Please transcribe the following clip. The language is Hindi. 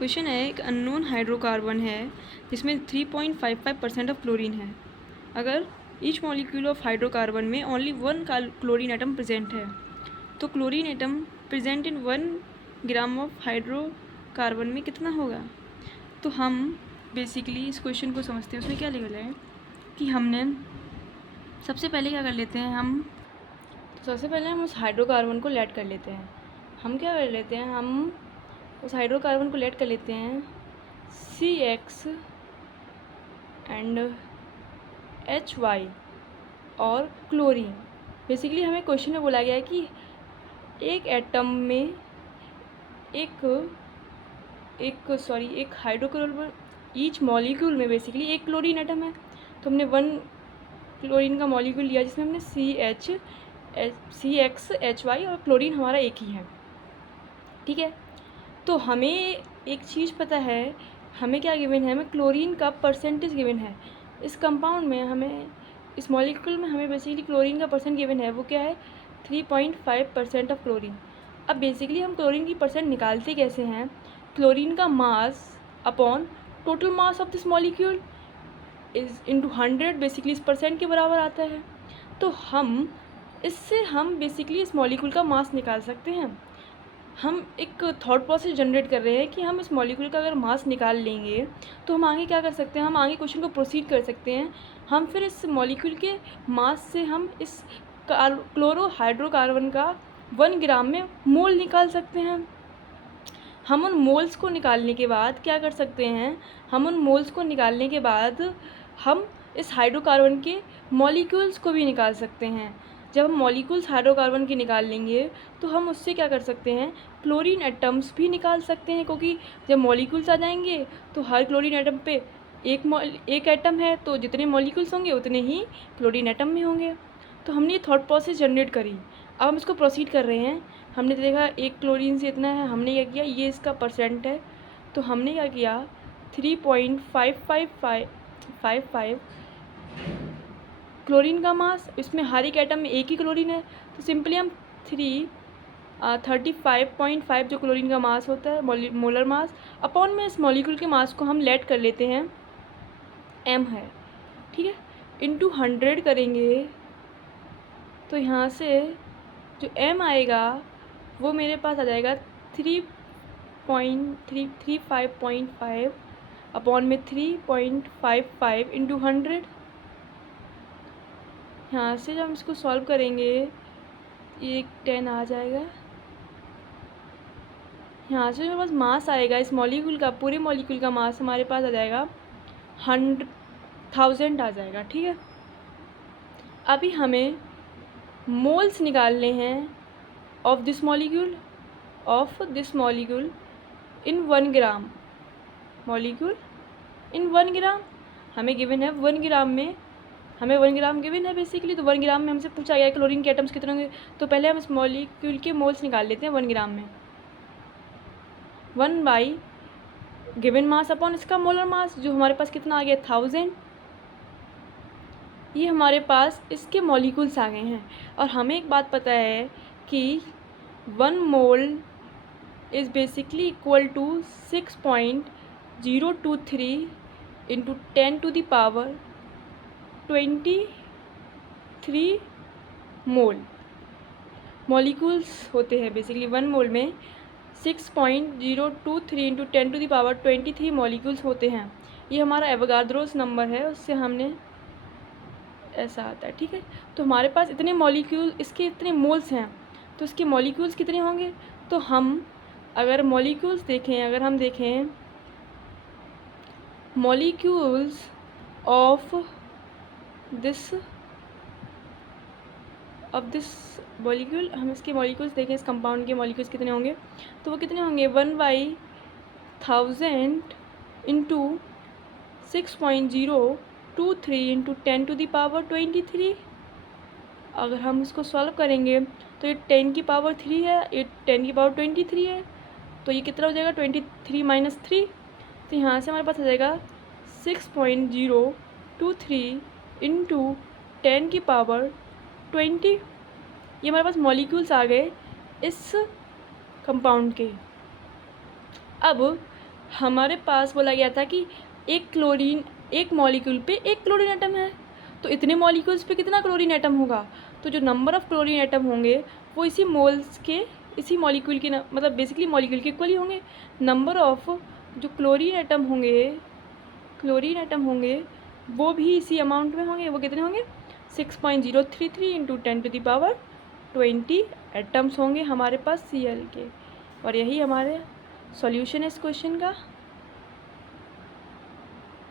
क्वेश्चन है, एक अननोन हाइड्रोकार्बन है जिसमें 3.55% ऑफ क्लोरीन है। अगर ईच मॉलिक्यूल ऑफ हाइड्रोकार्बन में only one chlorine atom present है तो chlorine atom present in 1 gram of hydrocarbon में कितना होगा। तो हम बेसिकली इस क्वेश्चन को समझते हैं। उसमें क्या लिखा है कि हमने सबसे पहले क्या कर लेते हैं, सबसे पहले हम उस हाइड्रोकार्बन को लेट कर लेते हैं। हम क्या कर लेते हैं, हम उस हाइड्रोकार्बन को लेट कर लेते हैं CX एंड HY और क्लोरीन। बेसिकली हमें क्वेश्चन में बोला गया है कि एक एटम में एक हाइड्रोकार्बन, ईच मॉलिक्यूल में बेसिकली एक क्लोरीन एटम है। तो हमने 1 क्लोरीन का मॉलिक्यूल लिया जिसमें हमने CX HY और क्लोरीन हमारा एक ही है। ठीक है, तो हमें एक चीज़ पता है, हमें क्या गिवन है, हमें क्लोरीन का परसेंटेज गिवन है। इस कंपाउंड में हमें, इस मॉलिक्यूल में हमें बेसिकली क्लोरीन का परसेंट गिवन है, वो क्या है 3.5% ऑफ क्लोरीन। अब बेसिकली हम क्लोरीन की परसेंट निकालते कैसे हैं, क्लोरीन का mass upon total mass of this molecule is into 100 basically इस परसेंट के बराबर आता है। तो इससे हम बेसिकली इस मॉलिक्यूल का मास निकाल सकते हैं। हम एक थॉट प्रोसेस जनरेट कर रहे हैं कि हम इस मॉलिक्यूल का अगर मास निकाल लेंगे तो हम आगे क्या कर सकते हैं, हम आगे क्वेश्चन को प्रोसीड कर सकते हैं। हम फिर इस मॉलिक्यूल के मास से हम इस क्लोरो हाइड्रोकार्बन का 1 ग्राम में मोल निकाल सकते हैं। हम उन मोल्स को निकालने के बाद क्या कर सकते हैं, हम उन मोल्स को निकालने के बाद हम इस हाइड्रोकार्बन के मॉलिक्यूल्स को भी निकाल सकते हैं। जब हम मॉलिक्यूल्स हाइड्रोकार्बन के निकाल लेंगे तो हम उससे क्या कर सकते हैं, क्लोरीन एटम्स भी निकाल सकते हैं, क्योंकि जब मॉलिक्यूल्स आ जाएंगे तो हर क्लोरीन एटम पे एक एटम है, तो जितने मॉलिक्यूल्स होंगे उतने ही क्लोरीन एटम भी होंगे। तो हमने ये थॉट प्रोसेस जनरेट करी। अब हम इसको प्रोसीड कर रहे हैं। हमने देखा एक क्लोरीन से इतना है, हमने क्या किया, ये इसका परसेंट है, तो हमने क्या किया 3.555 क्लोरीन का मास, इसमें हर एक एटम में एक ही क्लोरीन है, तो सिंपली हम 35.5 जो क्लोरीन का मास होता है, मोलर मास अपॉन में इस मॉलिक्यूल के मास को हम लेट कर लेते हैं, m है, ठीक है, इंटू 100 करेंगे तो यहाँ से जो m आएगा वो मेरे पास आ जाएगा 3.35 अपॉन में 3.55 इंटू 100। यहाँ से जब हम इसको सॉल्व करेंगे ये 10 आ जाएगा। यहाँ से मेरे पास मास आएगा इस मॉलिक्यूल का, पूरे मॉलिक्यूल का मास हमारे पास आ जाएगा 100,000 आ जाएगा। ठीक है, अभी हमें मोल्स निकालने हैं of this molecule in 1 gram, molecule इन 1 ग्राम हमें गिवन है। 1 ग्राम में हमें 1 ग्राम गिवन है बेसिकली, तो 1 ग्राम में हमसे पूछा गया है क्लोरीन के एटम्स कितने होंगे। तो पहले हम इस मॉलिक्यूल के मोल्स निकाल लेते हैं 1 ग्राम में। 1 बाई गिवन मास अपॉन इसका मोलर मास, जो हमारे पास कितना आ गया 1000। ये हमारे पास इसके मॉलिक्यूल्स आ गए हैं। और हमें एक बात पता है कि 1 mole is basically equal to 6.023 into 10⁻23 mole molecules होते हैं। बेसिकली 1 मोल में 6.023 इंटू 10⁻23 मॉलिक्यूल्स होते हैं। ये हमारा एवोगाद्रोस नंबर है, उससे हमने ऐसा आता है। ठीक है, तो हमारे पास इतने मॉलिक्यूल, इसके इतने मोल्स हैं, तो इसके मॉलिक्यूल्स कितने होंगे। तो हम अगर मॉलिक्यूल्स देखें, अगर हम देखें मॉलिक्यूल्स ऑफ दिस मॉलिक्यूल, हम इसके मॉलिक्यूल्स देखें, इस कंपाउंड के मॉलिक्यूल्स कितने होंगे, तो वो कितने होंगे 1/1000 इंटू 6.023 इंटू 10⁻23। अगर हम इसको सॉल्व करेंगे तो ये 10⁻3 है, ये 10⁻23 है, तो ये कितना हो जाएगा 23 माइनस 3। तो यहाँ से हमारे पास आ जाएगा 6.023 इंटू 10⁻20। ये हमारे पास मॉलिक्यूल्स आ गए इस कंपाउंड के। अब हमारे पास बोला गया था कि एक मॉलिक्यूल पे एक क्लोरीन एटम है, तो इतने मॉलिक्यूल्स पे कितना क्लोरीन एटम होगा। तो जो नंबर ऑफ़ क्लोरीन एटम होंगे वो इसी मोल्स के, इसी मॉलिक्यूल के मतलब बेसिकली मॉलिक्यूल के इक्वल ही होंगे। नंबर ऑफ़ जो क्लोरीन एटम होंगे वो भी इसी अमाउंट में होंगे। वो कितने होंगे? 6.033 इंटू 10⁻20 एटम्स होंगे हमारे पास Cl के। और यही हमारे सॉल्यूशन है इस क्वेश्चन का।